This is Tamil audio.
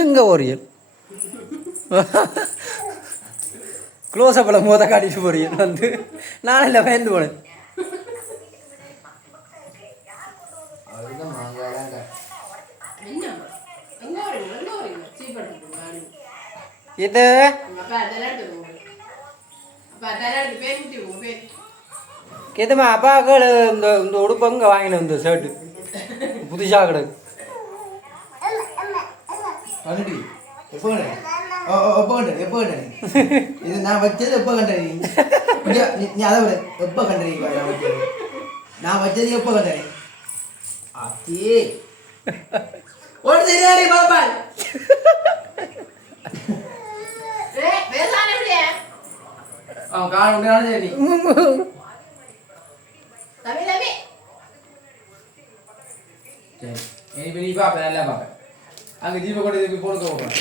எங்கே போறீங்க க்ளோஸ்அப்பில் மோத காட்டிட்டு போறீங்க வந்து நானும் இல்லை பயந்து போனேன். இது கேதுமா அப்பாவுக்கு இந்த இந்த உடுப்பு அங்கே வாங்கினேன் இந்த ஷர்ட்டு புதுசாக கிடக்கு. எப்போ இது நான் வச்சது எப்போ கண்டறி நீ அதை விட எப்போ கண்டறி நான் வச்சது எப்போ கண்டறி அத்தே ஒரு தெரியாடி பாப்பா அவன் காண முடியாது சரி சரி நீ பாப்ப நல்லா பாப்ப அங்கே தீப கூட இதுக்கு போட்டு போவேன்.